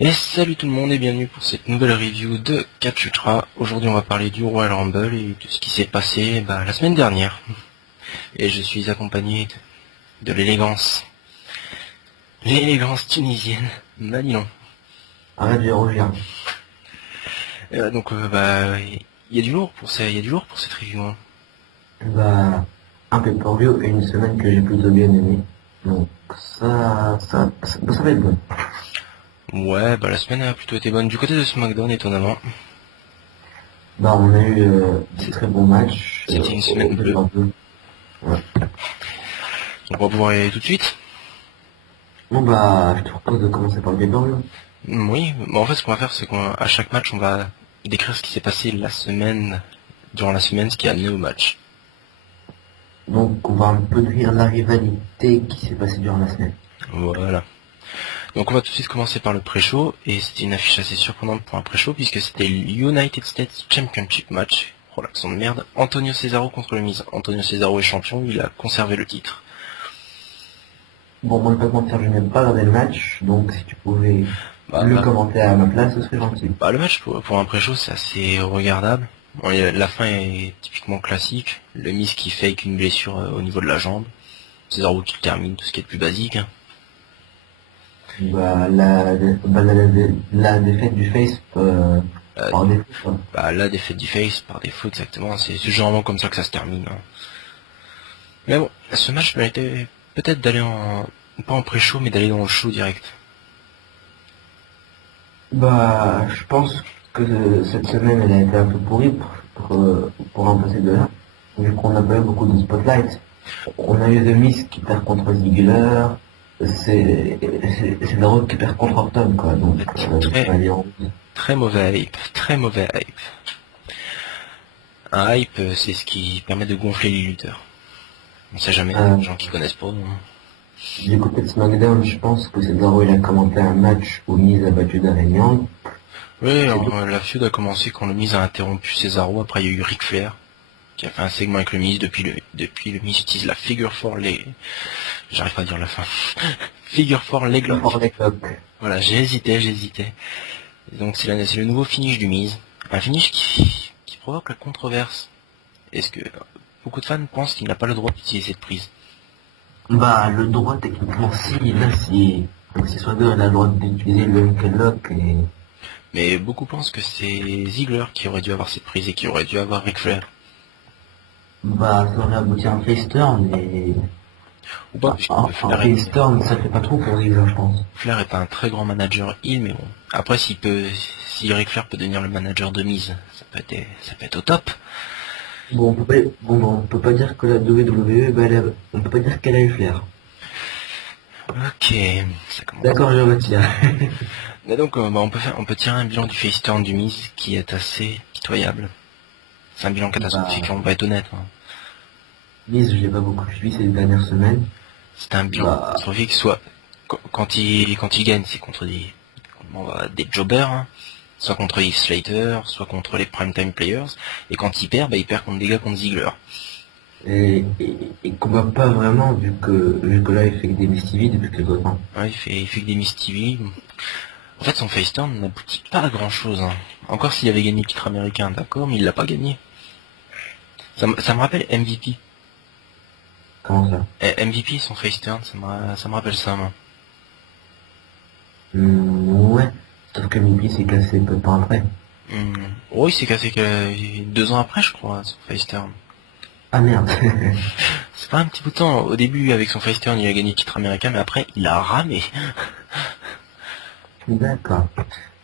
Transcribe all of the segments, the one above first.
Et salut tout le monde et bienvenue pour cette nouvelle review de Catch Ultra. Aujourd'hui on va parler du Royal Rumble et de ce qui s'est passé la semaine dernière. Et je suis accompagné de l'élégance. L'élégance tunisienne. Manilon. Arrête, je reviens. Il y a du lourd pour ça, il y a du lourd pour cette review. Hein. Bah, un pay-per-view et une semaine que j'ai plutôt bien aimé. Donc, ça va être bon. Ouais, la semaine a plutôt été bonne du côté de SmackDown étonnamment. Bah, on a eu des très bons matchs. C'était une Au semaine bleue. pay-per-view. Ouais. On va pouvoir y aller tout de suite. Bon, bah, je te propose de commencer par le pay-per-view. Oui, en fait ce qu'on va faire c'est qu'à chaque match on va décrire ce qui s'est passé la semaine, durant la semaine, ce qui a amené au match. Donc, on va un peu dire la rivalité qui s'est passée durant la semaine. Voilà. Donc on va tout de suite commencer par le pré-show, et c'était une affiche assez surprenante pour un pré-show, puisque c'était le United States Championship match. Oh l'accent de merde. Antonio Cesaro contre le Miz. Antonio Cesaro est champion, il a conservé le titre. Bon, moi, je vais pas te mentir, je n'ai pas regardé le match, donc si tu pouvais Bah, le commenter à ma place, ce serait gentil. le match pour un pré-show c'est assez regardable. Bon, la fin est typiquement classique. Le Miz qui fake une blessure au niveau de la jambe. Cesaro qui termine, tout ce qui est le plus basique. Hein. Bah, la défaite du Face Euh, par défaut, quoi. la défaite du face par défaut exactement, c'est généralement comme ça que ça se termine. Hein. Mais bon, ce match méritait peut-être d'aller pas en pré-show, mais d'aller dans le show direct. Bah, je pense que cette semaine, elle a été un peu pourrie pour un passer de là, vu qu'on n'a pas eu beaucoup de spotlight. On a eu The Miz qui perd contre Ziggler, c'est The Rock qui perd contre Orton, quoi, donc, Très, alliance. très mauvais hype, très mauvais hype. Un hype, c'est ce qui permet de gonfler les lutteurs. On sait jamais, Euh, les gens qui connaissent pas. Hein. du côté de SmackDown, je pense que Cesaro, il a commenté un match où Miz a battu Darren Young, Oui, c'est tout. alors, la feud a commencé quand le Miz a interrompu Cesaro, après il y a eu Ric Flair, qui a fait un segment avec le Miz, depuis le Miz utilise la figure four leg, j'arrive pas à dire la fin. Figure four leg lock. Fort les cloques. Voilà, j'hésitais. Et donc c'est le nouveau finish du Miz. Un finish qui provoque la controverse. Est-ce que beaucoup de fans pensent qu'il n'a pas le droit d'utiliser cette prise? Bah, le droit, techniquement, si Swagger, il a le droit d'utiliser le Ankle Lock et Mais beaucoup pensent que c'est Ziggler qui aurait dû avoir cette prise et qui aurait dû avoir Ric Flair. bah, ça aurait abouti à un face turn, mais Ou pas, puisque un face turn, ça fait pas trop pour Ziggler, je pense. Flair est un très grand manager heel, mais bon. Après, si Ric Flair peut devenir le manager de Miz, ça peut être au top. Bon, on peut pas dire que la WWE, bah, on peut pas dire qu'elle a eu flair. Ok, ça commence. D'accord, je retire. Mais donc, on peut tirer un bilan du face turn du Miz qui est assez pitoyable. C'est un bilan catastrophique, Bah, on va être honnête. Hein. Miz, je l'ai pas beaucoup suivi ces dernières semaines. C'est un bilan Bah, catastrophique, soit quand il gagne, c'est contre des jobbers, hein, soit contre Heath Slater, soit contre les primetime players, et quand il perd contre des gars contre Ziggler. il combat pas vraiment, vu que là, il fait que des Miss TV depuis quelque temps. Ouais, il fait que des Miss TV. En fait, son face turn n'aboutit pas à grand chose. Hein. Encore s'il avait gagné le titre américain, d'accord, mais il l'a pas gagné. Ça me rappelle MVP. Comment ça? MVP, son face turn, ça me rappelle ça, moi. Ouais. Sauf que Mickey s'est cassé peu de temps après. Oh, il s'est cassé que 2 ans après, je crois, son face turn. Ah merde. C'est pas un petit bout de temps. Au début, avec son face turn, il a gagné le titre américain, mais après, il a ramé. D'accord.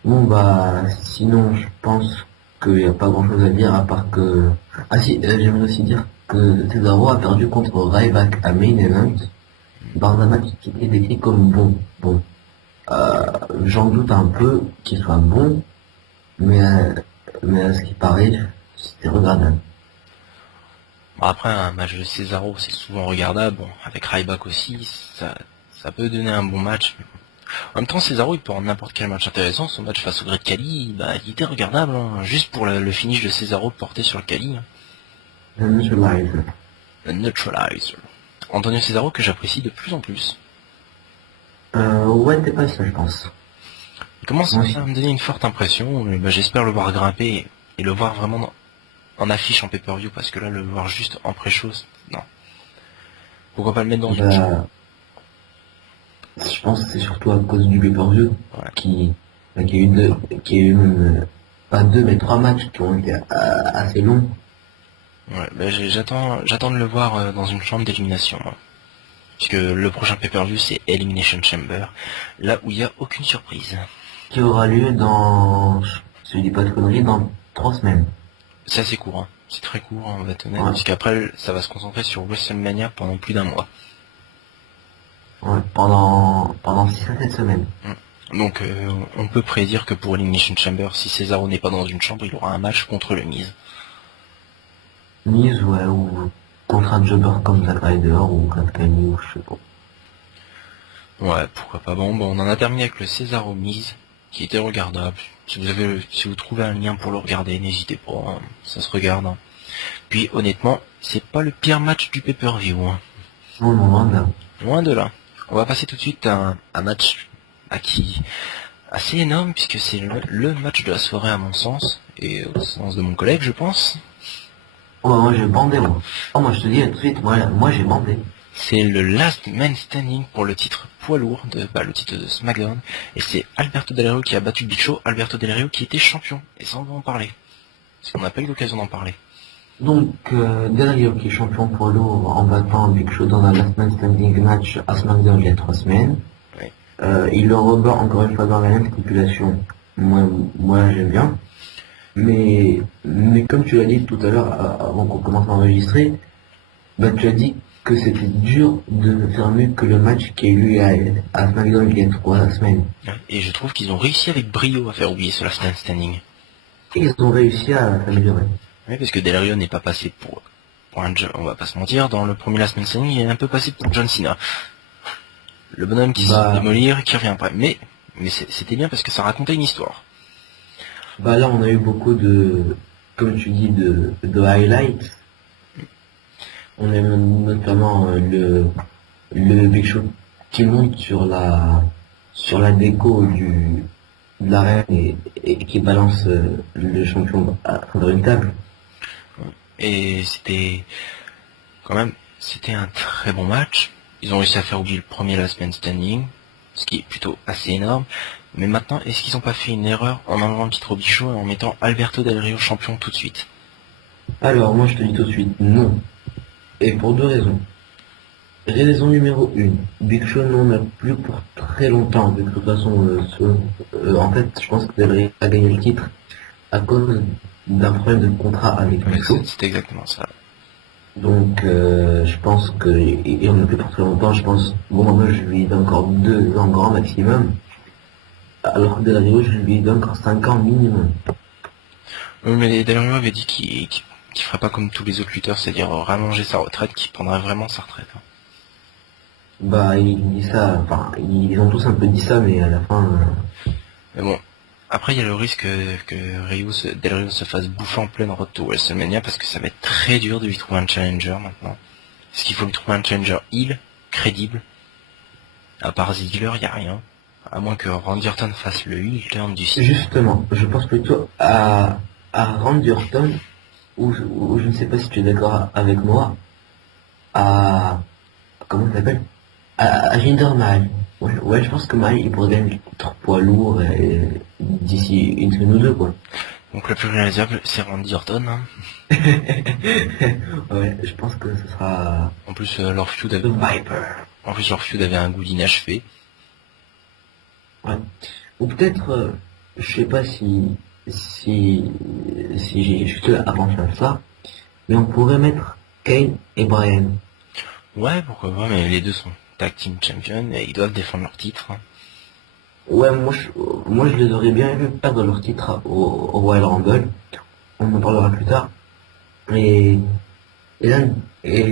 Bon bah sinon je pense qu'il n'y a pas grand chose à dire à part que. Ah si, j'aimerais aussi dire que Cesaro a perdu contre Ryback à Main Event dans un match qui était décrit comme bon. Bon. J'en doute un peu qu'il soit bon, mais à ce qui paraît, c'était regardable. Bon, après, un match de Cesaro, c'est souvent regardable. Bon, avec Ryback aussi, ça peut donner un bon match. Mais bon. En même temps, Cesaro, il peut rendre n'importe quel match intéressant. Son match face au Great Khali, il était regardable. Hein, juste pour le finish de Cesaro porté sur le Khali. Hein. Le Neutralizer. Le Neutralizer. Antonio Cesaro que j'apprécie de plus en plus. Ouais, t'es pas ça, je pense. Il commence Moi aussi. à me donner une forte impression. J'espère le voir grimper et le voir vraiment en affiche en pay-per-view, parce que là, le voir juste en pré-show, non. Pourquoi pas le mettre dans une chambre? Bah, je pense que c'est surtout à cause du pay-per-view Ouais. qui, qui a eu qui a eu même, pas deux, mais trois matchs qui ont été assez longs. Ouais, j'attends de le voir dans une chambre d'élimination, moi. Puisque le prochain pay-per-view, c'est Elimination Chamber, là où il n'y a aucune surprise. Qui aura lieu dans, si je dis pas de conneries, dans 3 semaines. C'est assez court, hein. C'est très court, hein, on va être honnête, Ouais, puisqu'après, ça va se concentrer sur WrestleMania pendant plus d'un mois. ouais, pendant 6 à 7 semaines. Donc, on peut prédire que pour Elimination Chamber, si Cesaro n'est pas dans une chambre, il aura un match contre le Miz. Mise, ouais, ou contre un jobber comme Zack Ryder ou Kanye ou je sais pas. Ouais, pourquoi pas. Bon, on en a terminé avec le Cesaro Miz, qui était regardable. Si vous trouvez un lien pour le regarder, n'hésitez pas, hein, ça se regarde, hein. Puis honnêtement, c'est pas le pire match du pay-per-view, hein. Non, non, loin de là. Loin de là. On va passer tout de suite à un match qui assez énorme, puisque c'est le match de la soirée à mon sens, et au sens de mon collègue, je pense. Ouais, moi j'ai bandé, moi. Oh, moi je te dis tout de suite, moi j'ai bandé. C'est le Last Man Standing pour le titre poids lourd, le titre de SmackDown, et c'est Alberto Del Rio qui a battu Big Show, Alberto Del Rio qui était champion, et ça on va en parler, parce qu'on n'a pas eu l'occasion d'en parler. Donc, Del Rio qui est champion poids lourd en battant Big Show dans un Last Man Standing match à SmackDown il y a 3 semaines. Ouais. Il le rebat encore une fois dans la même stipulation. Moi j'aime bien. Mais comme tu l'as dit tout à l'heure, avant qu'on commence à enregistrer, bah, tu as dit que c'était dur de faire mieux que le match qui a eu lieu à SmackDown il y a 3 semaines. Et je trouve qu'ils ont réussi avec brio à faire oublier ce Last Man Standing. Et ils ont réussi à s'améliorer. Oui, parce que Del Rio n'est pas passé pour un on va pas se mentir, dans le premier Last Man Standing, il est un peu passé pour John Cena. Le bonhomme qui se fait Bah, démolir, qui revient après. Mais c'était bien parce que ça racontait une histoire. bah là, on a eu beaucoup de, comme tu dis, de highlights. On a eu notamment le Big Show qui monte sur la déco de l'arène et qui balance le champion à travers une table. Et c'était un très bon match. Ils ont réussi à faire oublier le premier Last Man Standing, ce qui est plutôt assez énorme. Mais maintenant, est-ce qu'ils n'ont pas fait une erreur en enlevant le titre au Big Show et en mettant Alberto Del Rio champion tout de suite? Alors, moi, je te dis tout de suite, non. Et pour deux raisons. Raison numéro 1, Big Show n'en a plus pour très longtemps, de toute façon, en fait, je pense que Del Rio a gagné le titre à cause d'un problème de contrat avec Big Show. C'est exactement ça. Donc, je pense que, et on n'a plus pour très longtemps, je pense, bon, moi, je lui donne encore 2 ans grand maximum, alors que Del Rio, je lui donne encore 5 ans minimum. Oui, mais Del Rio avait dit qu'il ferait pas comme tous les autres lutteurs, c'est-à-dire rallonger sa retraite, qu'il prendrait vraiment sa retraite, hein. Bah, il dit ça, enfin, ils ont tous un peu dit ça, mais à la fin, Mais bon, après il y a le risque que Del Rio se fasse bouffer en pleine road to WrestleMania, parce que ça va être très dur de lui trouver un challenger maintenant. Est-ce qu'il faut lui trouver un challenger heel, crédible? À part Ziggler, il y a rien. À moins que Randy Orton fasse le heel turn du site. justement, je pense plutôt à Randy Orton, ou je ne sais pas si tu es d'accord avec moi, à, comment ça s'appelle? À Jinder Mahal. Ouais, je pense que Mahal, il pourrait gagner le titre poids lourd d'ici une semaine ou deux, quoi. Donc le plus réalisable, c'est Randy Orton, hein. Ouais, je pense que ce sera En plus, The Viper. Leur feud avait un goût d'inachevé. Ouais. Ou peut-être, je sais pas si j'ai juste avant de faire ça, mais on pourrait mettre Kane et Brian. Ouais, pourquoi pas, mais les deux sont tag team champions et ils doivent défendre leur titre, hein. Ouais, moi je les aurais bien vu perdre leur titre au Royal Rumble. On en parlera plus tard. Et, et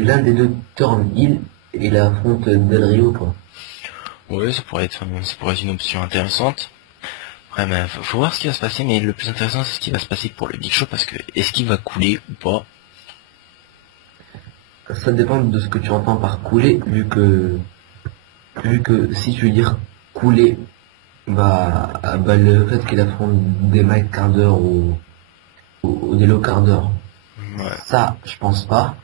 l'un des deux turn heel et il affronte Del Rio, quoi. Ouais, ça pourrait être une option intéressante. Ouais, mais faut voir ce qui va se passer, mais le plus intéressant c'est ce qui va se passer pour le Big Show, parce que est-ce qu'il va couler ou pas? Ça dépend de ce que tu entends par couler, vu que si tu veux dire couler, Le fait qu'il affronte des Mike Carter ou des Low Carter, Ouais. ça, je pense pas.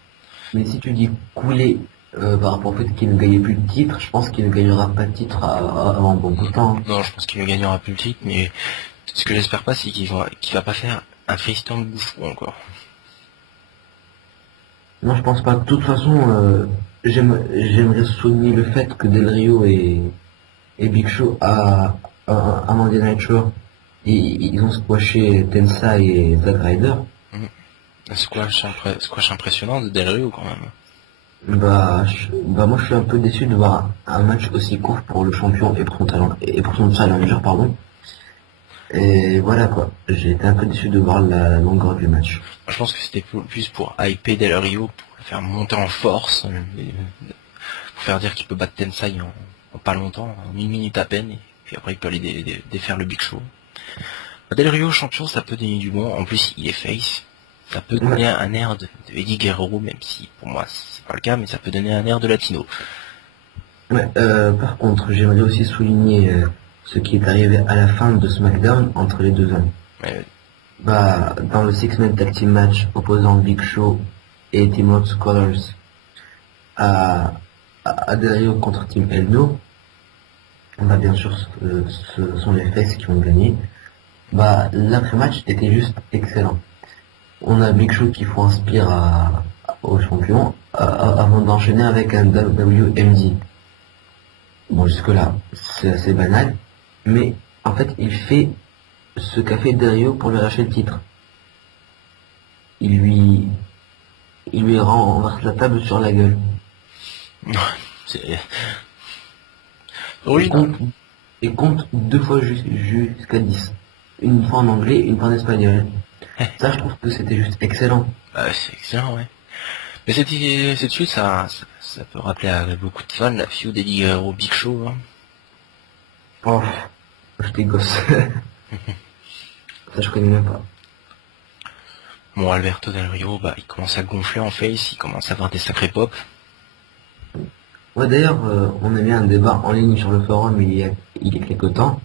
Mais si tu dis couler par rapport au fait qu'il ne gagnait plus de titre, je pense qu'il ne gagnera pas de titre avant un bon bout de temps, hein. Non, je pense qu'il ne gagnera plus le titre, mais ce que j'espère pas, c'est qu'il va pas faire un face-turn bouffon encore. Non, je pense pas. De toute façon, j'aimerais souligner le fait que Del Rio et Big Show à Monday Night Show, ils ont squashé Tensai et Zack Ryder. Un squash impressionnant de Del Rio quand même. Moi je suis un peu déçu de voir un match aussi court pour le champion et pour son talent et pour son challenger, pardon. Et voilà quoi. J'ai été un peu déçu de voir la longueur du match. Je pense que c'était plus pour hyper Del Rio, pour le faire monter en force, pour faire dire qu'il peut battre Tensai en pas longtemps, en 1 minute à peine, et puis après il peut aller défaire le Big Show. Del Rio champion, ça peut donner du bon, en plus il est face, ça peut Ouais, donner un air de Eddie Guerrero, même si pour moi c'est pas le cas, mais ça peut donner un air de latino. ouais. Par contre, j'aimerais aussi souligner ce qui est arrivé à la fin de SmackDown entre les deux hommes. Mais, Dans le Six-Man Tag Team Match opposant Big Show et Team Hot Scholars à, à Del Rio contre Team Elno, bien sûr, ce sont les Faces qui ont gagné. L'après-match était juste excellent. On a Big Show qui faut inspire au champion avant d'enchaîner avec un WMD. Bon, jusque-là, c'est assez banal, mais en fait, il fait ce qu'a fait Del Rio pour lui arracher le titre. Il lui, il lui renverse la table sur la gueule. c'est Et original. compte, et compte deux fois jusqu'à 10. Une fois en anglais, une fois en espagnol. Ça, je trouve que c'était juste excellent. Bah, c'est excellent, ouais. Mais cette suite, ça peut rappeler à beaucoup de fans la feud d'Eddie Guerrero Big Show, hein. Oh, j'étais gosse. Ça, je connais même pas. Bon, Alberto Del Rio, il commence à gonfler en face, il commence à avoir des sacrés pop. Ouais, d'ailleurs, on a mis un débat en ligne sur le forum il y a quelques temps.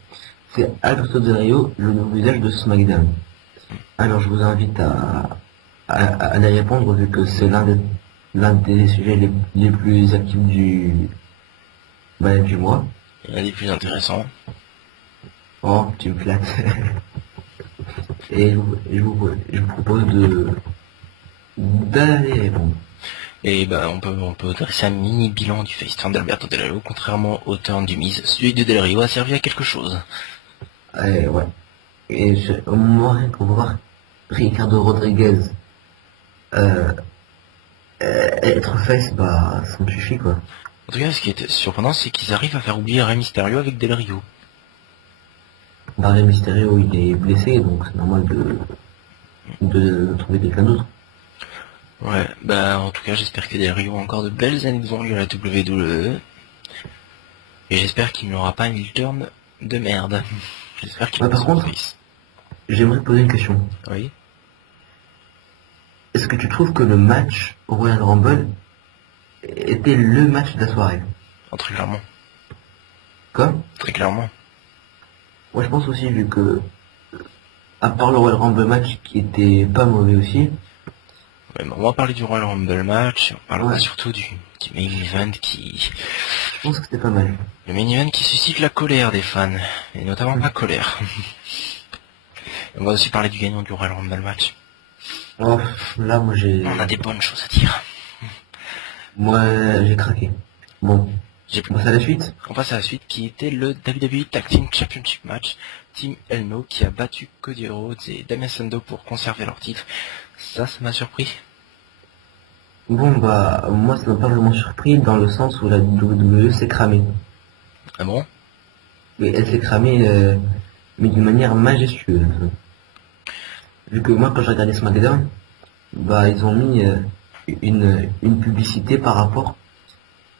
C'est Alberto Del Rio, le nouveau visage de SmackDown. Alors, je vous invite à aller répondre vu que c'est l'un des sujets les plus actifs du mois. Il y en a des plus intéressants. Oh, tu me flattes. Et je vous propose d'aller répondre. Et on peut dresser un mini bilan du face turn d'Alberto Del Rio, contrairement au turn du Miz. Celui de Del Rio a servi à quelque chose. Ouais. Moi, rien qu'on va voir Ricardo Rodriguez euh, être face, ça me suffit quoi. En tout cas, ce qui est surprenant, c'est qu'ils arrivent à faire oublier Rey Mysterio avec Del Rio. Rey Mysterio, il est blessé, donc c'est normal de trouver quelqu'un d'autre. Ouais, en tout cas, j'espère que Del Rio a encore de belles années devant lui à la WWE. Et j'espère qu'il n'aura pas un heel turn de merde. J'espère qu'il Ouais, va par se contre, face. j'aimerais te poser une question. Oui, Est-ce que tu trouves que le match au Royal Rumble était le match de la soirée? très clairement. Comme? Très clairement. Moi, je pense aussi, vu que, à part le Royal Rumble match qui était pas mauvais aussi, Ouais, on va parler du Royal Rumble match, on parlera ouais, surtout du main event je pense que c'était pas mal. le main event qui suscite la colère des fans, et notamment ma colère. On va aussi parler du gagnant du Royal Rumble match. Oh, là, On a des bonnes choses à dire. j'ai craqué. Bon, J'ai on passe à la suite. On passe à la suite qui était le WWE Tag Team Championship match. Team Elno qui a battu Cody Rhodes et Damien Sandow pour conserver leur titre. Ça m'a surpris. Bon, moi, ça m'a pas vraiment surpris dans le sens où la WWE s'est cramée. Ah bon? Mais elle s'est cramée, mais d'une manière majestueuse. Vu que moi, quand j'ai regardé SmackDown, ils ont mis une publicité par rapport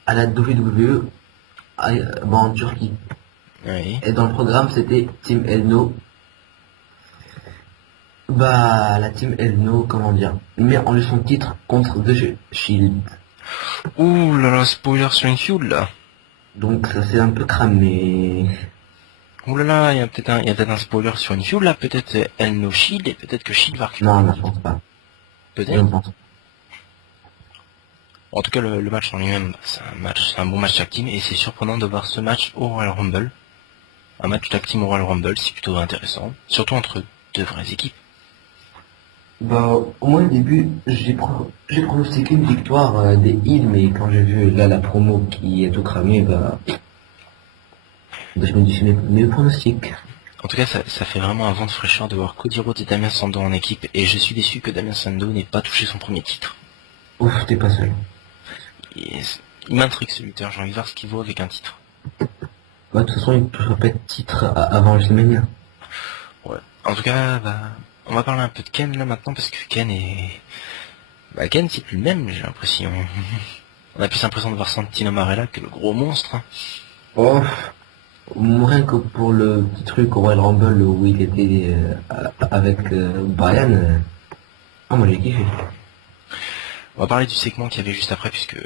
à la WWE en Turquie. Oui. Et dans le programme, c'était Team Elno. La Team Elno, comment dire, met en son titre contre The Shield. Ouh là là, spoiler sur une feud là. Donc ça s'est un peu cramé. Ouh là là, il y a peut-être un spoiler sur une feud là, peut-être El No Shield et peut-être que Shield va Non, récupérer. non, je pense pas. Je Peut-être. pense. En tout cas, le match en lui-même, bah, c'est un bon match tag team et c'est surprenant de voir ce match au Royal Rumble. Un match tag team au Royal Rumble, c'est plutôt intéressant, surtout entre deux vraies équipes. Bah, au moins au début, j'ai pronostiqué une victoire des Heels, mais quand j'ai vu là la promo qui est tout cramé, bah, je me dis mes pronostics. En tout cas, ça fait vraiment un vent de fraîcheur de voir Cody Rhodes et Damien Sandow en équipe et je suis déçu que Damien Sandow n'ait pas touché son premier titre. Ouf, t'es pas seul. Et il m'intrigue ce lutteur, j'ai envie de voir ce qu'il vaut avec un titre. Bah, de toute façon, il ne touchera pas de titre avant WrestleMania. Ouais. En tout cas, bah, on va parler un peu de Ken là maintenant parce que Ken est... Bah Ken c'est plus le même, j'ai l'impression. On a plus l'impression de voir Santino Marella que le gros monstre. Hein. Oh, rien que pour le petit truc au Royal Rumble où il était avec Brian, ah, moi j'ai kiffé. On va parler du segment qu'il y avait juste après puisque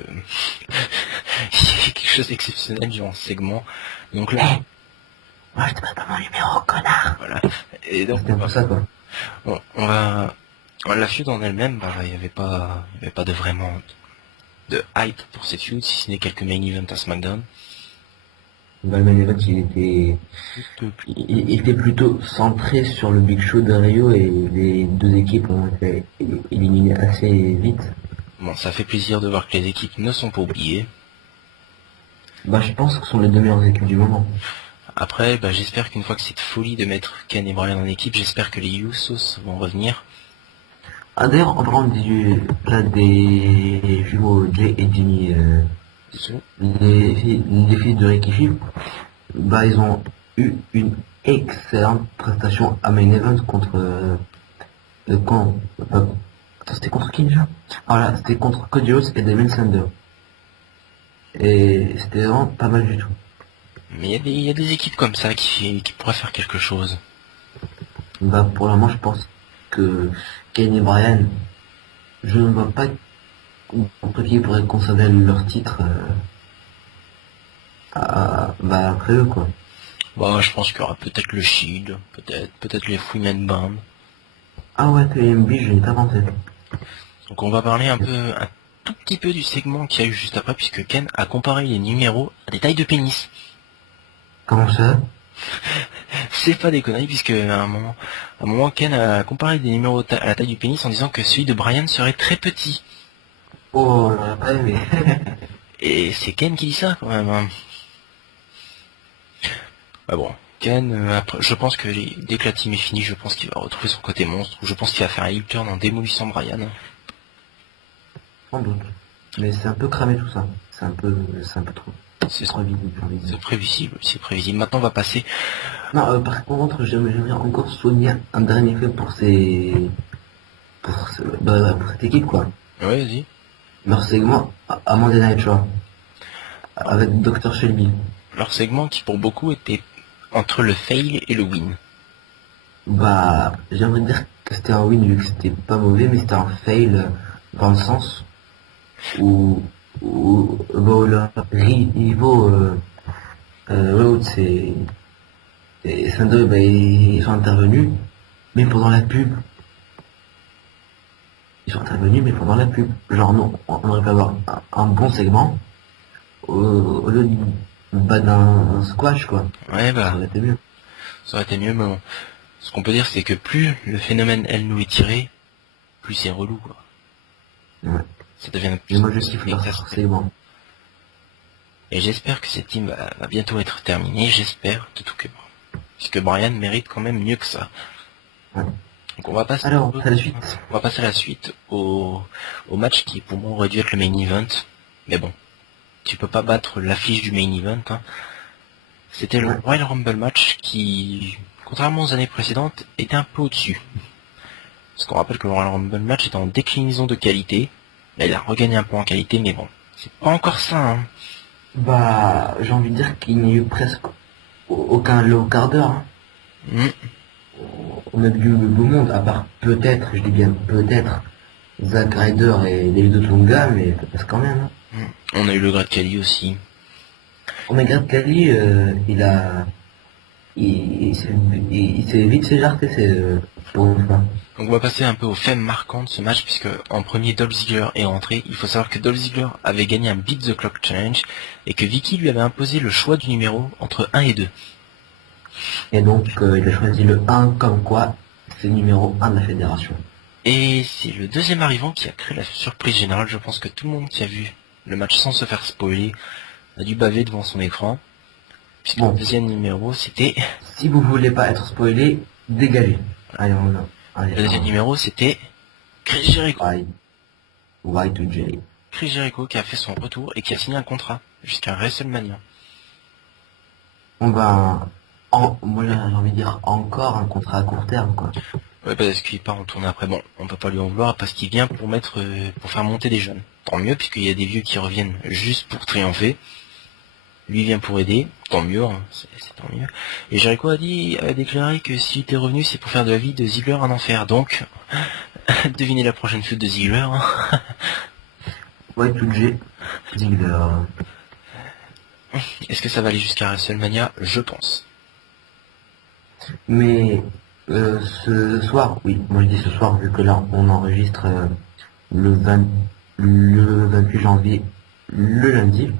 il y avait quelque chose d'exceptionnel durant ce segment. Donc là, Moi je te passe pas mon numéro, connard. voilà. Et donc C'était un peu ça, quoi. on va la feud en elle-même, bah il y avait pas de vraiment de hype pour cette feud si ce n'est quelques main events à SmackDown. Bah, le main event, il était plutôt centré sur le Big Show de Rio et les deux équipes ont été éliminées assez vite. Bon, ça fait plaisir de voir que les équipes ne sont pas oubliées. Bah, je pense que ce sont les deux meilleures équipes du moment. Après, bah, j'espère qu'une fois que cette folie de mettre Ken et Brian en équipe, j'espère que les Usos vont revenir. Ah, d'ailleurs, en parlant des jumeaux Jay et Jimmy, les filles de Rikishi, bah, ils ont eu une excellente prestation à Main Event contre, quand, attends, c'était contre qui déjà? Voilà, c'était contre Cody Rhodes et Damien Sandow. Et c'était vraiment pas mal du tout. Mais il y a des équipes comme ça qui pourraient faire quelque chose. Bah, pour le moment, je pense que Kane et Brian, je ne vois pas contre qui pourraient conserver leur titre bah, après eux, quoi. Bah, je pense qu'il y aura peut-être le Shield, peut-être les Freeman Band. Ah ouais, TMB, je n'ai pas pensé. Donc on va parler un tout petit peu du segment qu'il y a eu juste après, puisque Ken a comparé les numéros à des tailles de pénis. Comment ça? C'est pas des conneries, puisque à un moment, Ken a comparé des numéros à la taille du pénis en disant que celui de Brian serait très petit. Oh, on l'a pas aimé. Et c'est Ken qui dit ça, quand même. Hein. Bah bon, Ken, après, je pense que dès que la team est finie, je pense qu'il va retrouver son côté monstre, ou je pense qu'il va faire un heel turn en démolissant Brian. Sans doute. Mais c'est un peu cramé tout ça. C'est un peu trop. C'est trop visible, j'ai envie de c'est dire. prévisible, c'est prévisible. Maintenant, on va passer... Non, par contre, j'aimerais encore souligner un dernier fait pour cette équipe, quoi. Ouais, vas-y. Leur segment à Monday Night Raw. Avec Dr. Shelby. Leur segment qui, pour beaucoup, était entre le fail et le win. Bah, j'aimerais dire que c'était un win vu que c'était pas mauvais, mais c'était un fail dans le sens où le rivaux Rhodes et Sandow, bah, ils sont intervenus, mais pendant la pub. Ils sont intervenus, mais pendant la pub. Genre, non, on aurait pu avoir un bon segment au lieu d'un squash, quoi. Ouais, Ça bah, aurait été mieux. ça aurait été mieux, mais bon. Ce qu'on peut dire, c'est que plus le phénomène elle nous est tiré, plus c'est relou, quoi. Ouais. Ça devient de Mais plus moi, en je plus kiffe leur exaspérant. segment. Et j'espère que cette team va bientôt être terminée, j'espère de tout cœur. Puisque Brian mérite quand même mieux que ça. Ouais. Donc on va passer Alors, à la suite. on va passer à la suite au match qui pour moi aurait dû être le main event. Mais bon, tu peux pas battre l'affiche du main event. Hein. C'était le Ouais. Royal Rumble match qui, contrairement aux années précédentes, était un peu au-dessus. Parce qu'on rappelle que le Royal Rumble match est en déclinaison de qualité. Là, il a regagné un peu en qualité, mais bon, c'est pas encore ça. Hein. Bah, j'ai envie de dire qu'il n'y a eu presque aucun low quart d'heure. Hein. Mm. On a vu le beau monde, à part peut-être, je dis bien peut-être, Zack Ryder et David Otunga, mais ça passe quand même. Hein. Mm. On a eu le Great Khali aussi. Omega Kelly, il a il s'est vite fait jarter pour une fois. Donc on va passer un peu aux faits marquants de ce match, puisque en premier Dolph Ziggler est rentré. Il faut savoir que Dolph Ziggler avait gagné un Beat the Clock Challenge, et que Vicky lui avait imposé le choix du numéro entre 1 et 2. Et donc, il a choisi le 1 comme quoi c'est le numéro 1 de la fédération. Et c'est le deuxième arrivant qui a créé la surprise générale. Je pense que tout le monde qui a vu le match sans se faire spoiler a dû baver devant son écran, puisque Bon. le deuxième numéro c'était... Si vous voulez pas être spoilé, dégagez. Allez, Le deuxième numéro c'était Chris Jericho. Y2J. Chris Jericho qui a fait son retour et qui a signé un contrat jusqu'à WrestleMania. On va, moi j'ai envie de dire encore un contrat à court terme, quoi. Ouais, parce qu'il part en tournée après. Bon, on peut pas lui en vouloir parce qu'il vient pour faire monter des jeunes. Tant mieux, puisqu'il y a des vieux qui reviennent juste pour triompher. Lui vient pour aider, tant mieux, hein, c'est tant mieux. Et Jericho a déclaré que s'il était revenu, c'est pour faire de la vie de Ziggler un enfer. Donc, devinez la prochaine feud de Ziggler. Hein. Y2J, Ziggler. Est-ce que ça va aller jusqu'à WrestleMania? Je pense. Mais ce soir, oui, moi je dis ce soir vu que là on enregistre le 28 janvier, le lundi.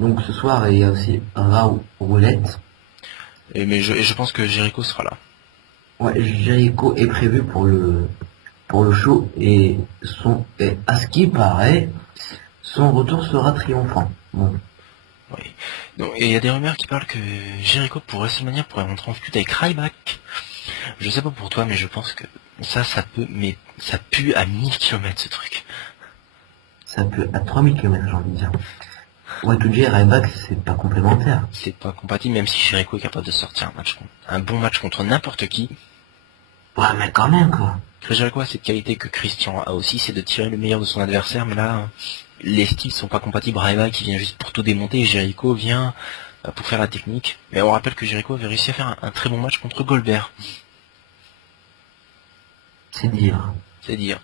Donc ce soir il y a aussi Raw Roulette. Mais je pense que Jericho sera là. Ouais, Jericho est prévu pour le show et à ce qui paraît, son retour sera triomphant. Bon. Oui. Donc, et il y a des rumeurs qui parlent que Jericho pour WrestleMania pourrait rentrer en feud avec Ryback. Je sais pas pour toi, mais je pense que ça peut, mais ça pue à 1000 km ce truc. Ça peut à 3000 km j'ai envie de dire. Y2J et Ryback c'est pas complémentaire. C'est pas compatible, même si Jericho est capable de sortir un bon match contre n'importe qui. Ouais mais quand même quoi. Chris Jericho a cette qualité que Christian a aussi, c'est de tirer le meilleur de son adversaire, mais là, les styles sont pas compatibles. Ryback qui vient juste pour tout démonter et Jericho vient pour faire la technique. Mais on rappelle que Jericho avait réussi à faire un très bon match contre Goldberg. C'est dire. C'est dire.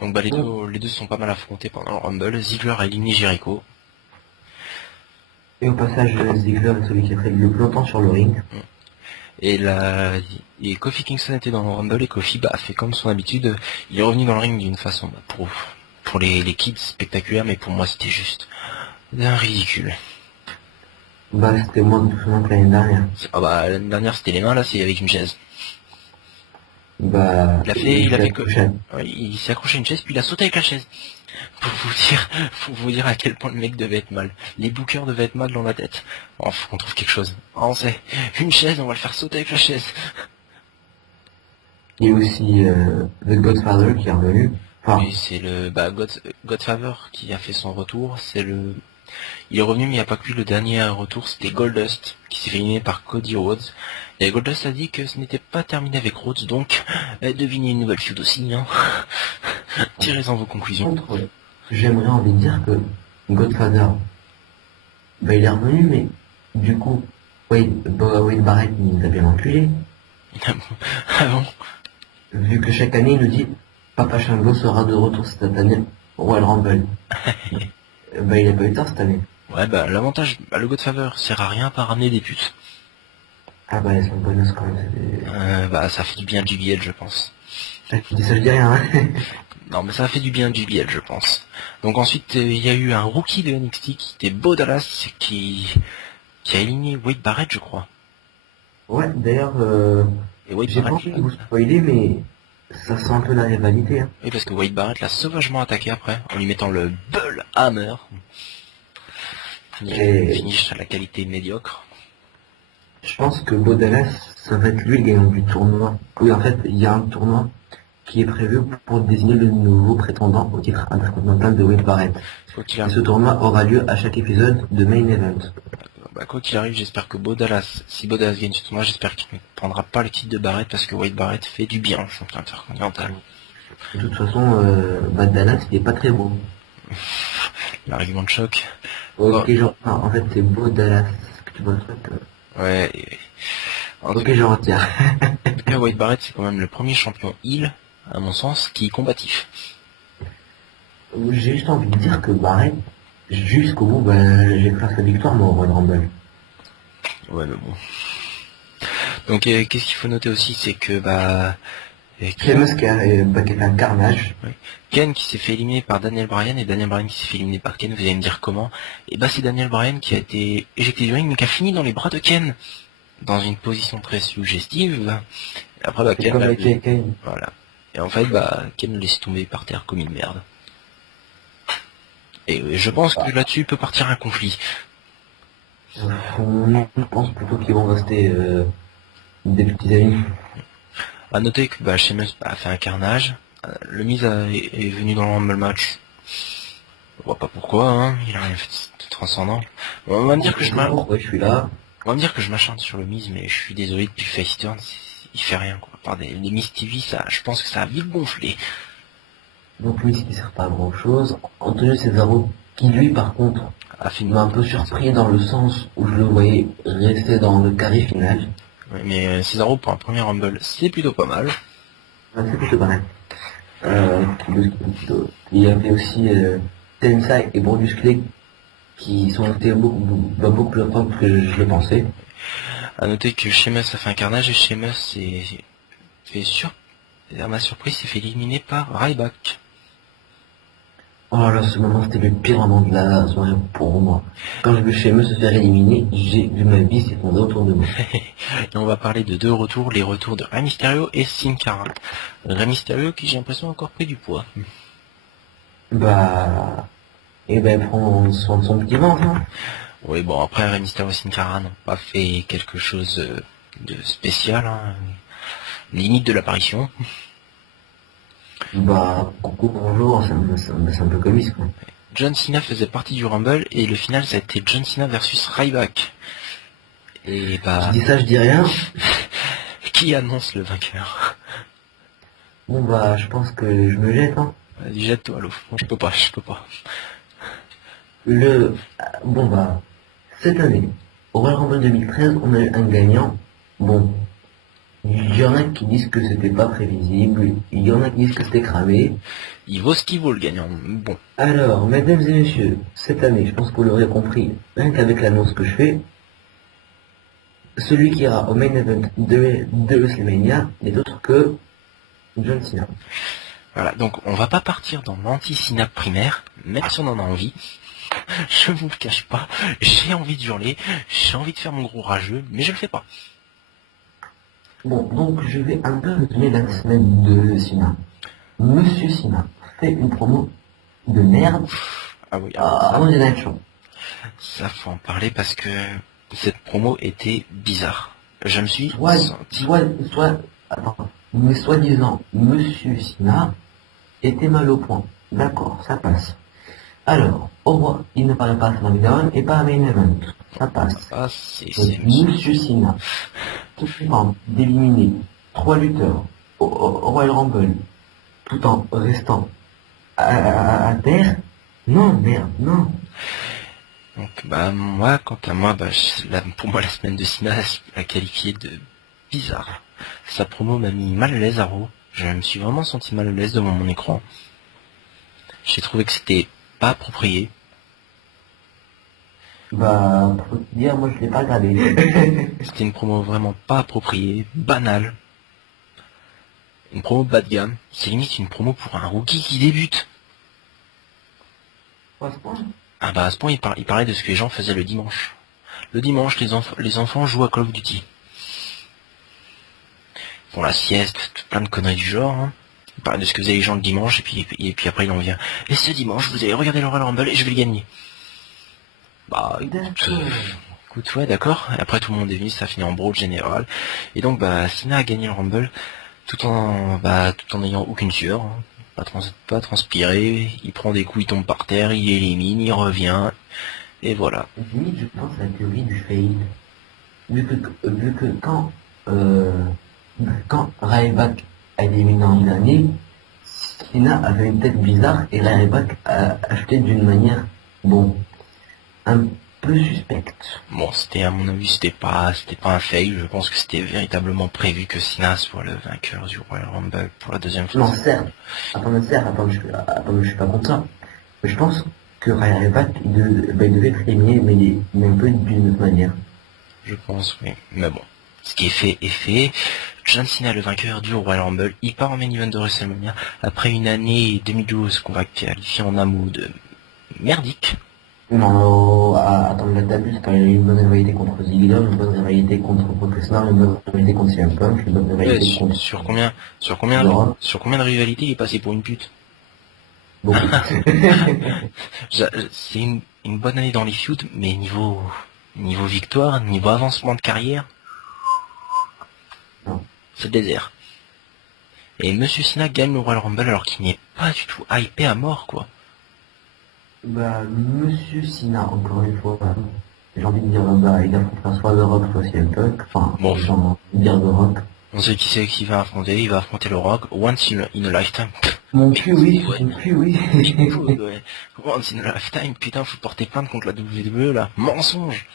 Donc bah les deux sont pas mal affrontés pendant le Rumble. Ziggler a éliminé Jericho. Et au passage, Ziggler est celui qui a fait le plus longtemps sur le ring. Et Kofi Kingston était dans le Rumble et Kofi a fait comme son habitude. Il est revenu dans le ring d'une façon pour les kids spectaculaire, mais pour moi c'était juste un ridicule. Bah c'était moins que l'année dernière. Ah bah l'année dernière c'était les mains, là c'est avec une chaise. Bah Il s'est accroché à une chaise puis il a sauté avec la chaise. Pour vous dire à quel point le mec devait être mal. Les bookers devaient être mal dans la tête. Oh, faut qu'on trouve quelque chose. Oh, on sait. Une chaise, on va le faire sauter avec la chaise. Il y a aussi The Godfather qui est revenu. Enfin, oui, c'est le Godfather qui a fait son retour. Il est revenu, mais il n'y a pas que lui. Le dernier retour, c'était Goldust, qui s'est fait éliminer par Cody Rhodes. Et Goldust a dit que ce n'était pas terminé avec Rhodes, donc devinez une nouvelle feud aussi. Hein. Tirez-en vos conclusions. J'aimerais envie de dire que Godfather, bah il est revenu, mais du coup, Wade Barrett il nous a bien enculé. Ah bon? Vu que chaque année il nous dit Papa Shango sera de retour cette année au Royal Rumble. Bah il a pas eu tort cette année. Ouais bah l'avantage, le Godfather sert à rien à part ramener des putes. Ah bah ils sont bonus quand même. Bah ça fait du bien du JBL je pense. Je dis ça je dis rien hein. Non mais ça a fait du bien du JBL je pense. Donc ensuite il y a eu un rookie de NXT qui était Bo Dallas qui a éliminé Wade Barrett je crois. Ouais d'ailleurs j'ai pas envie de vous spoiler mais ça sent un peu la rivalité hein. Oui parce que Wade Barrett l'a sauvagement attaqué après en lui mettant le Bull Hammer. Finish à la qualité médiocre. Je pense que Bo Dallas, ça va être lui le gagnant du tournoi. Oui, en fait, il y a un tournoi qui est prévu pour désigner le nouveau prétendant au titre intercontinental de Wade Barrett. Et ce tournoi aura lieu à chaque épisode de Main Event. Bah, quoi qu'il arrive, j'espère que si Bo Dallas gagne ce tournoi, j'espère qu'il ne prendra pas le titre de Barrett parce que Wade Barrett fait du bien au champion intercontinental. De toute façon, Dallas, il est pas très beau. L'argument de choc. Ok, genre, en fait, c'est Bo Dallas que tu vois le truc. Ouais. Ok, je retire. En tout cas, Wade Barrett, c'est quand même le premier champion heel, à mon sens, qui est combatif. J'ai juste envie de dire que Barrett, jusqu'au bout, j'ai fait sa victoire, moi, au Royal Rumble. Ouais, mais bon. Donc qu'est-ce qu'il faut noter aussi, c'est que Sheamus qui a fait un carnage. ouais, Ken qui s'est fait éliminer par Daniel Bryan et Daniel Bryan qui s'est fait éliminer par Ken, vous allez me dire comment. Et bah c'est Daniel Bryan qui a été éjecté du ring mais qui a fini dans les bras de Ken, dans une position très suggestive. Et après C'est Ken comme l'a avec Kane. voilà. Et en fait Ken le laisse tomber par terre comme une merde. Et je pense que là-dessus peut partir un conflit. Non, je pense plutôt qu'ils vont rester des petits amis. À noter que Sheamus a fait un carnage. Le Miz est venu dans le Rumble match. On voit pas pourquoi, hein. Il a rien fait de transcendant. On va me dire que Pourquoi je suis là? on va me dire que je m'acharne sur le Miz, mais je suis désolé, depuis Face Turn, il fait rien, quoi. À part les Miz TV, ça, je pense que ça a vite gonflé. Donc lui, qui sert pas à grand chose. Antonio Cesaro, qui lui, par contre, A fait m'a un peu surpris dans le sens où je le voyais rester dans le carré final. Ouais, mais Cesaro pour un premier Rumble, c'est plutôt pas mal. C'est plutôt pas mal. Il y avait aussi Tensai et Brodus Clay qui sont restés beaucoup plus longtemps que je le pensais. À noter que Sheamus a fait un carnage et Sheamus s'est fait à ma surprise, s'est fait éliminer par Ryback. Oh là, ce moment c'était le pire moment de la soirée pour moi. Quand j'ai vu Sheamus se faire éliminer, j'ai vu ma vie s'effondrer autour de moi. Et on va parler de deux retours, les retours de Rey Mysterio et Sin Cara. Rey Mysterio qui j'ai l'impression a encore pris du poids. Et ben prend soin de son petit ventre, hein. Oui, bon, après Rey Mysterio et Sin Cara n'ont pas fait quelque chose de spécial, hein. Limite de l'apparition. Coucou, bonjour, c'est un peu comique, quoi. John Cena faisait partie du Rumble et le final ça a été John Cena versus Ryback. Et Je dis ça, je dis rien. qui annonce le vainqueur? Je pense que je me jette, hein. Vas-y, jette-toi à l'eau. Je peux pas. Le, cette année, au Royal Rumble 2013, on a eu un gagnant. Bon, il y en a qui disent que c'était pas prévisible, il y en a qui disent que c'était cramé. Il vaut ce qu'il vaut le gagnant. Bon. Alors, mesdames et messieurs, cette année, je pense que vous l'aurez compris, rien qu'avec l'annonce que je fais, celui qui ira au main event de WrestleMania n'est autre que John Cena. Voilà, donc on va pas partir dans l'anti-Cena primaire, même si on en a envie. Je vous le cache pas, j'ai envie de hurler, j'ai envie de faire mon gros rageux, mais je le fais pas. Bon, donc je vais un peu résumer la semaine de Cena. Monsieur Cena fait une promo de merde Ah oui, à Monday Night Show. ça faut en parler parce que cette promo était bizarre. Je me suis senti... Mais soi-disant, Monsieur Cena était mal au point. D'accord, ça passe. Alors, au revoir, il ne paraît pas à SmackDown et pas à Main Event. Ça passe. Ah, c'est... Donc, Monsieur Cena, tout d'éliminer 3 lutteurs au Royal Rumble, tout en restant à terre. Non, merde, non. Donc moi, quant à moi, pour moi la semaine de Cena, je la qualifiée de bizarre. Sa promo m'a mis mal à l'aise à Raw. Je me suis vraiment senti mal à l'aise devant mon écran. J'ai trouvé que c'était pas approprié. Pour te dire, moi je l'ai pas regardé. C'était une promo vraiment pas appropriée, banale. Une promo bas de gamme. C'est limite une promo pour un rookie qui débute. À ce point. Ah à ce point, il parlait de ce que les gens faisaient le dimanche. Le dimanche, les enfants jouent à Call of Duty. Ils font la sieste, plein de conneries du genre, hein. Il parlait de ce que faisaient les gens le dimanche, et puis après il en vient. Et ce dimanche, vous allez regarder le Royal Rumble et je vais le gagner. Écoute, ouais, d'accord. Et après tout le monde est venu, ça a fini en brawl général. Et donc, Cena a gagné le Rumble, tout en n'ayant aucune sueur, hein. Pas transpiré, il prend des coups, il tombe par terre, il élimine, il revient, et voilà. Limite, je pense à la théorie du fade. Vu que quand Ryback a éliminé l'an dernier, Cena avait une tête bizarre et Ryback a acheté d'une manière, un peu suspecte. Bon, à mon avis, c'était pas un fail, je pense que c'était véritablement prévu que Cena soit le vainqueur du Royal Rumble pour la deuxième fois. Non, certes. Attends, je suis pas contre ça. Mais je pense que Ryback, il devait être éliminé, mais un peu d'une autre manière. Je pense, oui. Mais bon. Ce qui est fait est fait. John Cena, le vainqueur du Royal Rumble, il part en main event de WrestleMania après une année 2012 qu'on va qualifier en un mot de merdique. Non, attends, mais là t'abuses, quand il y a eu une bonne rivalité contre Ziggler, une bonne rivalité contre Brock Lesnar, une bonne rivalité contre CM Punk, une bonne Ouais, rivalité contre The Rock, sur combien de rivalités il est passé pour une pute? beaucoup. C'est une bonne année dans les feuds, mais niveau victoire, niveau avancement de carrière, Non. c'est le désert. Et Monsieur Cena gagne le Royal Rumble alors qu'il n'est pas du tout hypé à mort, quoi. Bah, Monsieur Sina, encore une fois, j'ai envie de dire, bah, il affrontera soit The Rock, soit CM Punk, enfin, Bon, j'ai envie de dire The Rock. on sait qui c'est qui va affronter, il va affronter le Rock, once in a lifetime. Mon cul, oui, Ouais. mon cul, oui. Ouais. Once in a lifetime, putain, faut porter plainte contre la WWE, là. Mensonge.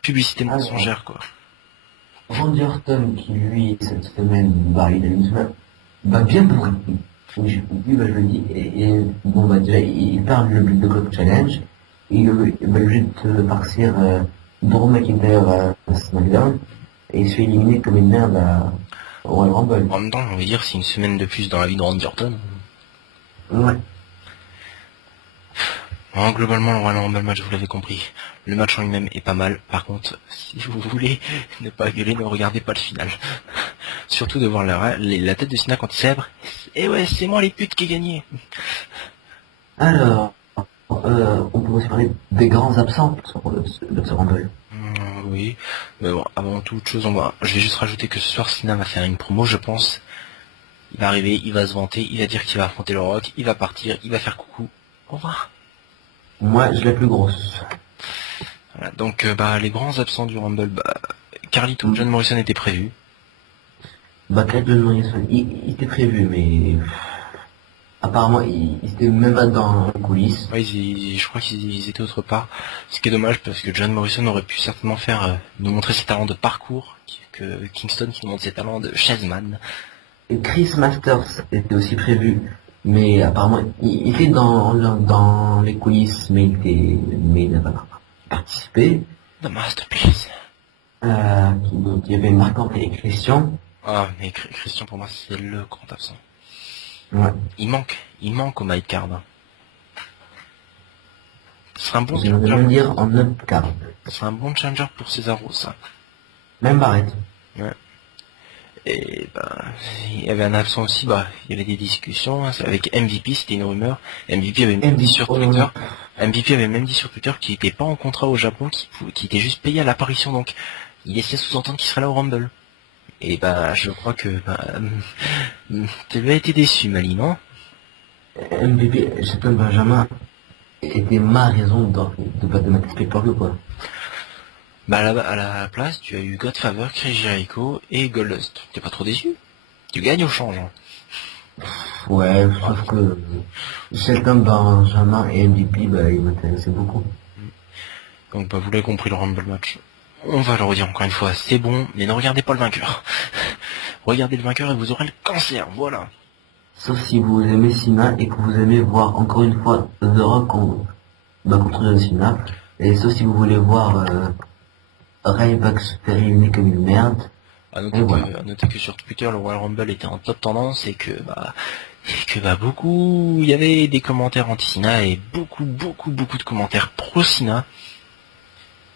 Publicité Alors, mensongère, quoi. Randy Orton, qui lui, cette semaine, bah, il a une semaine, bah, bien pourri. Oui, bah, je le dis, bon, bah, déjà, il perd le but de Club Challenge, il va juste partir, Drew McIntyre à SmackDown, et il se fait éliminer comme une merde au Royal Rumble. En même temps, j'ai envie de dire, c'est une semaine de plus dans la vie de Randy Orton. Ouais. Bon, globalement, le Royal Rumble match, vous l'avez compris. Le match en lui-même est pas mal. Par contre, si vous voulez ne pas gueuler, ne regardez pas le final. Surtout de voir la tête de Cena quand il célèbre. Et ouais, c'est moi les putes qui ai gagné. Alors, on peut aussi parler des grands absents de ce Rumble. Oui, mais bon, avant toute chose, je vais juste rajouter que ce soir, Cena va faire une promo, je pense. Il va arriver, il va se vanter, il va dire qu'il va affronter le Rock, il va partir, il va faire coucou. Au revoir. Moi, je l'ai plus grosse. Voilà, donc, les grands absents du Rumble, Carlito, John Morrison était prévu. Bah, Clyde John Morrison, il était prévu, mais apparemment, il était même pas dans les coulisses. Ouais, je crois qu'ils étaient autre part. Ce qui est dommage parce que John Morrison aurait pu certainement nous montrer ses talents de parcours, que Kingston qui nous montre ses talents de chaseman. Et Chris Masters était aussi prévu, mais apparemment, il était dans les coulisses, mais il n'a pas participé. The Masterpiece. Donc, il y avait Marc André et Christian. Ah, mais Christian pour moi c'est le grand absent. Ouais. Il manque au Might Card. Ce serait un bon J'aimerais challenger. même dire en upcard. Ce serait un bon challenger pour Cesaro, ça. Même Barrett. Ouais. Et il y avait un absent aussi, il y avait des discussions hein, avec MVP, c'était une rumeur. MVP avait même dit sur Twitter, MVP avait même dit sur Twitter qu'il n'était pas en contrat au Japon, qu'il était juste payé à l'apparition, donc il laissait sous-entendre qu'il serait là au Rumble. Et je crois que tu avais été déçu, Mali, non? MVP, Shelton Benjamin était ma raison de mettre spectacle, quoi. À la place, tu as eu Godfather, Chris Jericho et Goldust. T'es pas trop déçu? Tu gagnes au change. Hein. Ouais, sauf que Shelton Benjamin et MVP, ils m'intéressaient beaucoup. Donc vous l'avez compris, le Rumble match. On va le redire encore une fois, c'est bon, mais ne regardez pas le vainqueur. Regardez le vainqueur et vous aurez le cancer, voilà. Sauf si vous aimez Cena et que vous aimez voir encore une fois The Rock contre John Cena. Et sauf si vous voulez voir Ryback se faire éliminer comme une merde. À noter que sur Twitter, le Royal Rumble était en top tendance et que beaucoup, il y avait des commentaires anti-Cena et beaucoup de commentaires pro-Cena.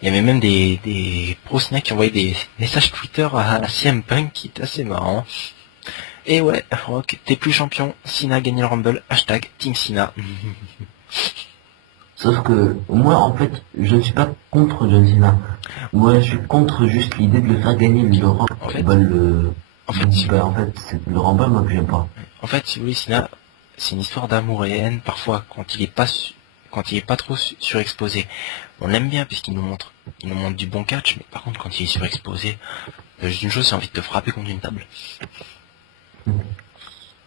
Il y avait même des pro-Cena qui envoyaient des messages Twitter à CM Punk qui est assez marrant. Et ouais, Rock, t'es plus champion, Cena gagne le Rumble, hashtag Team Cena. Sauf que moi, en fait, je ne suis pas contre John Cena. Moi, je suis contre juste l'idée de le faire gagner le Rock. En fait, le Rumble, moi, que j'aime pas. En fait, si vous voulez, Cena, c'est une histoire d'amour et haine, parfois, quand il est pas trop surexposé. On l'aime bien puisqu'il nous montre du bon catch, mais par contre, quand il est surexposé, juste une chose, c'est envie de te frapper contre une table.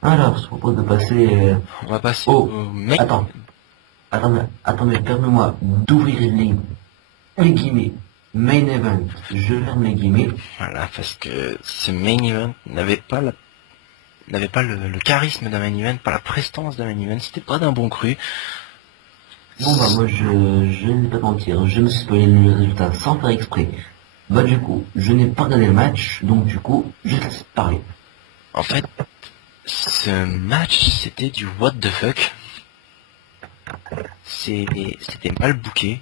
Alors, je propose de passer... On va passer au mec. Attendez, permets-moi d'ouvrir les guillemets. Main event, je ferme les guillemets. Voilà, parce que ce main event n'avait pas le charisme d'un main event, pas la prestance d'un main event, c'était pas d'un bon cru. Bon moi je ne vais pas mentir, je me suis spoilé le résultat sans faire exprès. Bah du coup, je n'ai pas regardé le match, donc du coup, je te laisse parler. En fait, ce match, c'était du what the fuck. C'était mal booké.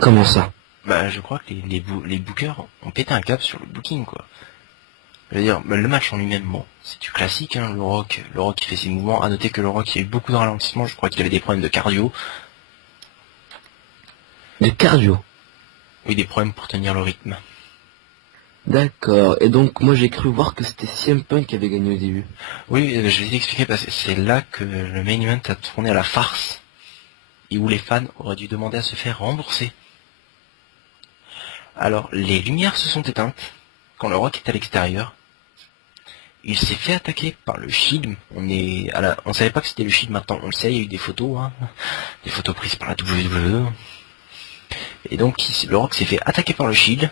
Comment ça? Bah, je crois que les bookers ont pété un cap sur le booking, quoi. Je veux dire, bah, le match en lui-même, bon, c'est du classique, hein, le Rock qui fait ses mouvements. À noter que le Rock, il y a eu beaucoup de ralentissements, je crois qu'il avait des problèmes de cardio. De cardio. Oui, des problèmes pour tenir le rythme. D'accord. Et donc, moi j'ai cru voir que c'était CM Punk qui avait gagné au début. Oui, je vais t'expliquer parce que c'est là que le main event a tourné à la farce et où les fans auraient dû demander à se faire rembourser. Alors, les lumières se sont éteintes quand le Rock est à l'extérieur. Il s'est fait attaquer par le Shield. On savait pas que c'était le Shield, maintenant on le sait, il y a eu des photos, hein, des photos prises par la WWE. Et donc, le Rock s'est fait attaquer par le Shield.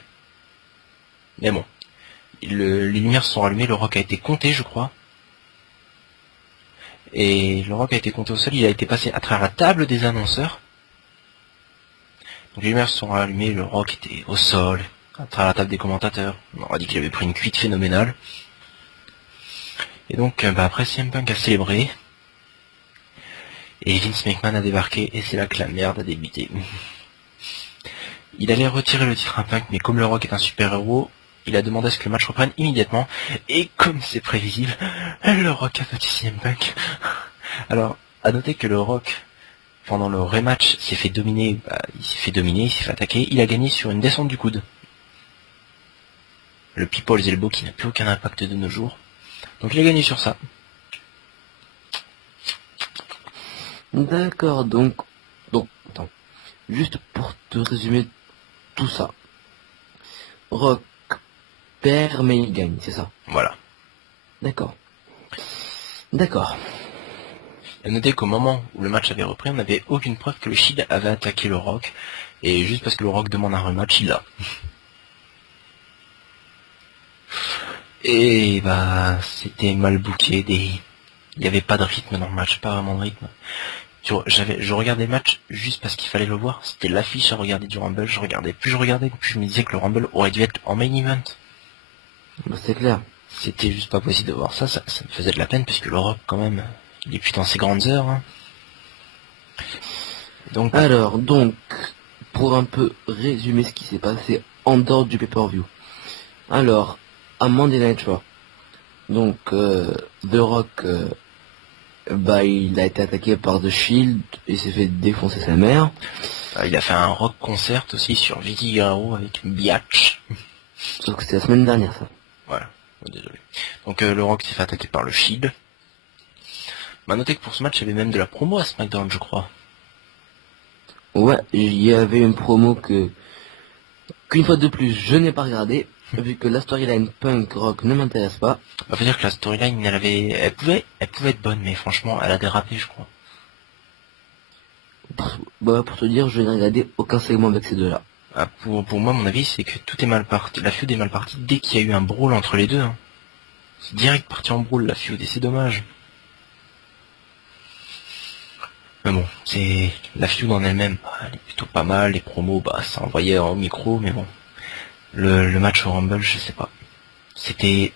Mais bon, les lumières se sont allumées, le Rock a été compté, je crois. Et le Rock a été compté au sol, il a été passé à travers la table des annonceurs. Donc les lumières se sont allumées, le Rock était au sol, à travers la table des commentateurs. On aurait dit qu'il avait pris une cuite phénoménale. Et donc après CM Punk a célébré. Et Vince McMahon a débarqué et c'est là que la merde a débuté. Il allait retirer le titre à Punk, mais comme le Rock est un super-héros, il a demandé à ce que le match reprenne immédiatement. Et comme c'est prévisible, le Rock a battu CM Punk. Alors, à noter que le Rock, pendant le rematch, s'est fait dominer, il s'est fait attaquer, il a gagné sur une descente du coude. Le People's Elbow qui n'a plus aucun impact de nos jours. Donc il a gagné sur ça. D'accord, attends. Juste pour te résumer tout ça. Rock perd, mais il gagne, c'est ça. Voilà. D'accord. D'accord. Et notez qu'au moment où le match avait repris, on n'avait aucune preuve que le Shield avait attaqué le Rock. Et juste parce que le Rock demande un rematch, il l'a. Et bah, c'était mal booké, il n'y avait pas de rythme dans le match, pas vraiment de rythme. Je regardais le match juste parce qu'il fallait le voir. C'était l'affiche à regarder du Rumble. Plus je regardais, plus je me disais que le Rumble aurait dû être en main event. Bah, c'est clair. C'était juste pas possible de voir ça, ça me faisait de la peine puisque le Rock quand même, il est plus dans ses grandes heures. Hein. Donc, Alors, pour un peu résumer ce qui s'est passé en dehors du pay-per-view. Alors, à Monday Night Raw, donc The Rock, il a été attaqué par The Shield, il s'est fait défoncer sa mère. il a fait un rock concert aussi sur Vicky Guerrero avec Biatch. Sauf que c'était la semaine dernière ça. Voilà, désolé. Donc le Rock s'est fait attaquer par le Shield. M'a noté que pour ce match, il y avait même de la promo à SmackDown, je crois. Ouais, il y avait une promo qu'une fois de plus je n'ai pas regardé, vu que la storyline Punk Rock ne m'intéresse pas. Bah, faut dire que la storyline, elle pouvait être bonne, mais franchement, elle a dérapé, je crois. Pour te dire, je n'ai regardé aucun segment avec ces deux-là. Ah, pour moi, mon avis, c'est que tout est mal parti. La feud est mal partie dès qu'il y a eu un brawl entre les deux. Hein. C'est direct parti en brawl, la feud, et c'est dommage. Mais bon, la feud en elle-même, elle est plutôt pas mal. Les promos, ça envoyait en micro, mais bon. Le match au Rumble, je sais pas. C'était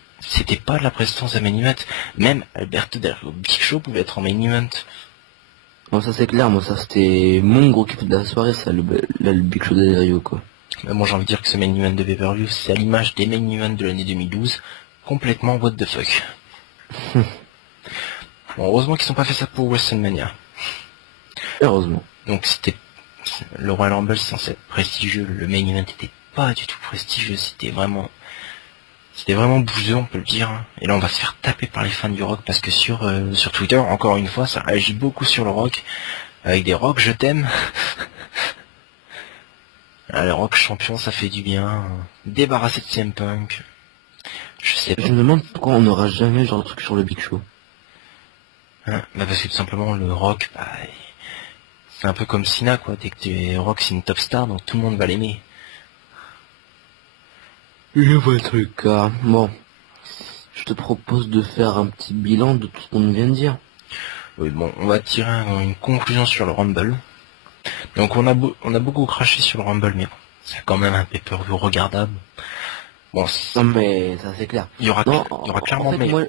pas de la prestance à main event. Même Alberto Del Rio Big Show pouvait être en main event. Bon, ça c'est clair, moi ça c'était mon gros kiff de la soirée, ça, le Big Show de Rio, quoi. Mais moi j'ai envie de dire que ce main event de pay-per-view, c'est à l'image des main events de l'année 2012. Complètement what the fuck. Bon, heureusement qu'ils n'ont pas fait ça pour WrestleMania. Heureusement. Donc le Royal Rumble, c'est censé être prestigieux. Le main event était pas du tout prestigieux. C'était vraiment bouseux, on peut le dire. Et là, on va se faire taper par les fans du rock parce que sur Twitter, encore une fois, ça réagit beaucoup sur le rock. Avec des rock, je t'aime. Le rock champion, ça fait du bien. Débarrassé de CM Punk. Je sais pas. Je me demande pourquoi on n'aura jamais ce genre de truc sur le Big Show. Parce que tout simplement, le rock, c'est un peu comme Cena, quoi. Dès que tu es rock, c'est une top star, donc tout le monde va l'aimer. Je vois le truc. Bon, je te propose de faire un petit bilan de tout ce qu'on vient de dire. Oui, bon, on va tirer une conclusion sur le Rumble. Donc on a beaucoup craché sur le Rumble, mais bon, c'est quand même un pay-per-view regardable. Bon, Non mais ça c'est clair. il y aura, Non, il y aura en clairement fait meilleur.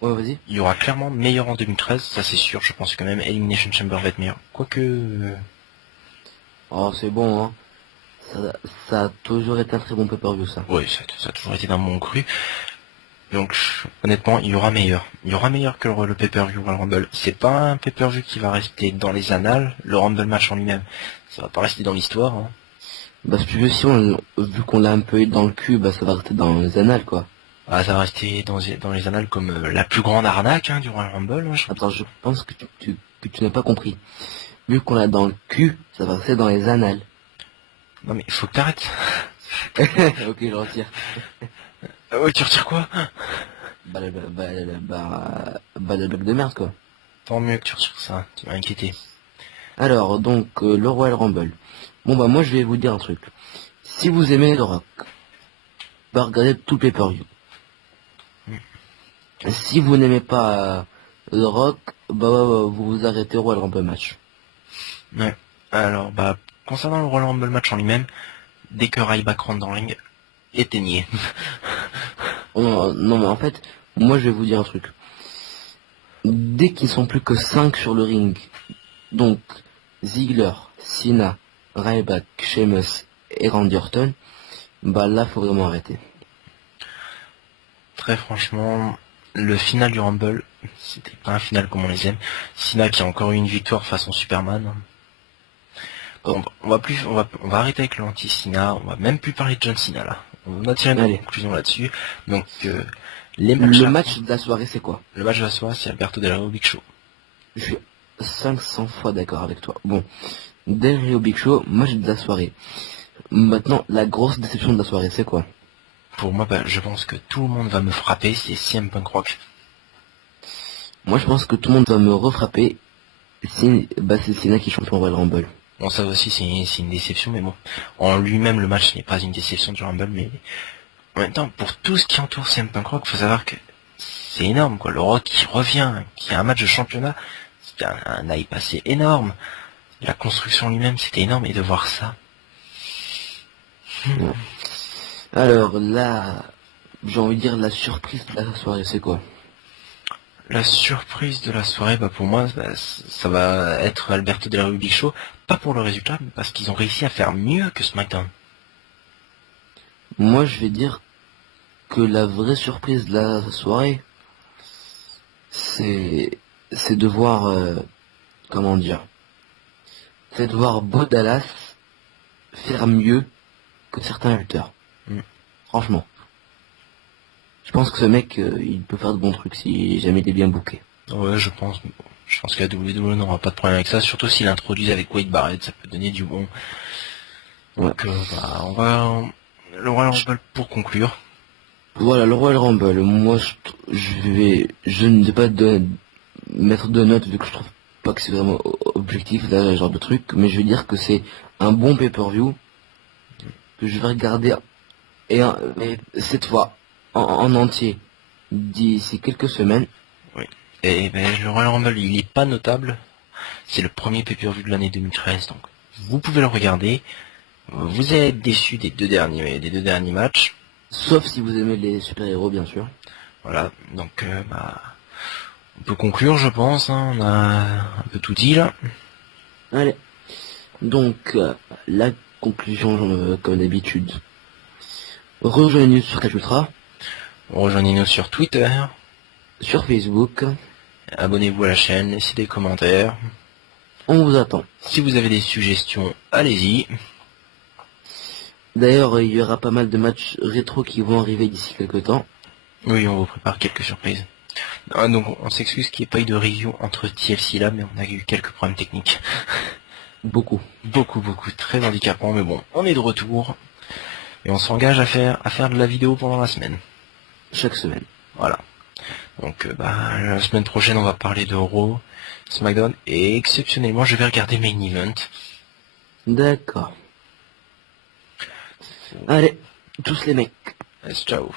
moi... Ouais, vas-y. Il y aura clairement meilleur en 2013, ça c'est sûr. Je pense que même Elimination Chamber va être meilleur. Quoique, Oh, c'est bon, hein. Ça, ça a toujours été un très bon pay-per-view, ça. ouais, ça a toujours été d'un bon cru. Donc honnêtement, il y aura meilleur. Il y aura meilleur que le pay-per-view Royal Rumble. C'est pas un pay-per-view qui va rester dans les annales, le Rumble match en lui-même. Ça va pas rester dans l'histoire. Hein. Bah, si tu veux, si on, vu qu'on l'a un peu eu dans le cul, bah, ça va rester dans les annales, quoi. Ah, ça va rester dans les annales comme la plus grande arnaque du Royal Rumble. Hein, Attends, je pense que tu n'as pas compris. Vu qu'on l'a dans le cul, ça va rester dans les annales. Non mais il faut que t'arrêtes. Ok, je retire. Ouais, tu retires quoi? Le bloc de merde, quoi. Tant mieux que tu retires ça, tu m'as inquiété. Alors, donc, le Royal Rumble. Bon, bah, moi, je vais vous dire un truc. Si vous aimez le rock, bah, regardez tout le pay-per-view. Si vous n'aimez pas le rock, vous vous arrêtez au Royal Rumble match. Ouais. Alors, bah, concernant le Royal Rumble match en lui-même, dès que Ryback rentre dans le ring, éteignez. Non, non, mais en fait, moi, je vais vous dire un truc. Dès qu'ils sont plus que 5 sur le ring, donc Ziggler, Cena, Ryback, Sheamus et Randy Orton, bah là, faut vraiment arrêter. Très franchement, le final du Rumble, c'était pas un final comme on les aime. Cena qui a encore eu une victoire façon Superman. On va arrêter avec le anti-Cena, on va même plus parler de John Cena là. On a tiré une conclusion là-dessus. Donc, les matchs le match de la soirée, c'est quoi? Le match de la soirée, c'est Alberto Del Rio Big Show. Je suis 500 fois d'accord avec toi. Bon, Del Rio Big Show, match de la soirée. Maintenant, la grosse déception de la soirée, c'est quoi? Pour moi, bah, je pense que tout le monde va me frapper, c'est CM Punk Rock. Moi, je pense que tout le monde va me refrapper. C'est Cena qui est champion Royal Rumble. Bon, ça aussi, c'est une déception, mais bon. En lui-même, le match n'est pas une déception du Rumble, mais en même temps, pour tout ce qui entoure CM Punk Rock, faut savoir que c'est énorme, quoi. Le Rock qui revient, qui a un match de championnat, c'était un hype assez énorme. La construction lui-même, c'était énorme, et de voir ça. Alors là, j'ai envie de dire la surprise de la soirée, c'est quoi? La surprise de la soirée, bah pour moi, bah, ça va être Alberto Del Rio Big Show, pas pour le résultat, mais parce qu'ils ont réussi à faire mieux que SmackDown. Moi, je vais dire que la vraie surprise de la soirée, c'est de voir, comment dire, c'est de voir Bo Dallas faire mieux que certains lutteurs. Mm. Franchement. Je pense que ce mec, il peut faire de bons trucs si jamais il est bien booké. Ouais, je pense. Je pense que la WWE n'aura pas de problème avec ça, surtout s'il introduit avec Wade Barrett, ça peut donner du bon. Donc, bah, on va le Royal Rumble pour conclure. Voilà, le Royal Rumble. Moi, je ne vais pas mettre de notes vu que je trouve pas que c'est vraiment objectif, là, ce genre de truc, mais je vais dire que c'est un bon pay-per-view que je vais regarder et cette fois en entier d'ici quelques semaines. Oui. Et ben, le Royal Rumble, il est pas notable. C'est le premier pay-per-view de l'année 2013, donc vous pouvez le regarder. Vous allez être déçu des deux derniers matchs. Sauf si vous aimez les super-héros, bien sûr. Voilà, donc bah, on peut conclure, je pense. Hein. On a un peu tout dit là. Allez. Donc, la conclusion, comme d'habitude. Rejoignez-nous sur Catch Ultra, Rejoignez-nous sur Twitter. sur Facebook. Abonnez-vous à la chaîne, laissez des commentaires. On vous attend. Si vous avez des suggestions, allez-y. D'ailleurs, il y aura pas mal de matchs rétro qui vont arriver d'ici quelques temps. Oui, on vous prépare quelques surprises. Ah, donc on s'excuse qu'il n'y ait pas eu de review entre TLC là, mais on a eu quelques problèmes techniques. Beaucoup. Beaucoup, très handicapants, mais bon, on est de retour. Et on s'engage à faire de la vidéo pendant la semaine. Chaque semaine. Voilà. Donc bah, la semaine prochaine on va parler de Raw, SmackDown, et exceptionnellement je vais regarder Main Event. D'accord. Allez, tous les mecs. Ciao.